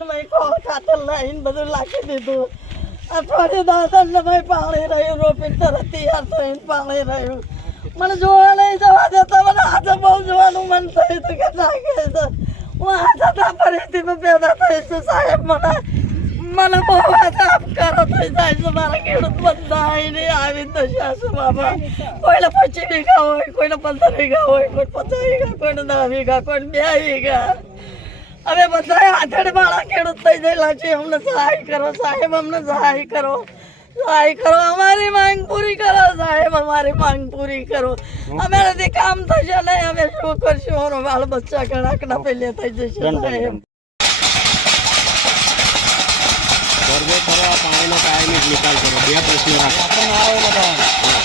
ખાતર લાવીને બધું લાખી દીધું. અઠવાડિયું દાદાને મેં પાણી રહ્યું, રોપી તરત તૈયાર થઈને પાણી રહ્યું. મને જોવા નહીં જવા દેતા. મને આજે બહુ જોવાનું મન થયું હતું કે નાખે છે. હું આજે પરિસ્થિતિમાં પેદા થઈ છું. સાહેબ મને બહુ આપ કરો થઈ જાય છે. મારા ખેડૂત બધા આવીને આવી દશા છે બાબા. કોઈને 25 વીઘા હોય, કોઈને 15 વીઘા હોય, કોઈ 50 વીઘા, કોઈને 10 વીઘા, કોઈને 2 વીઘા. હવે બધા આધેડ વાળા ખેડૂત થઈ ગયેલા છે. અમને સહાય કરો સાહેબ, અમને સહાય કરો, સહાય કરો. અમારી માંગ પૂરી કરો સાહેબ, અમારી માંગ પૂરી કરો. અમારાથી કામ થશે નહીં, અમે શું કરશું? અમારો બાળ બચ્ચા ઘણા પહેલે થઈ જશે સાહેબ. પાણીનો કાયમી નિકાલ કરો. 2 પ્રશ્નો રાખો.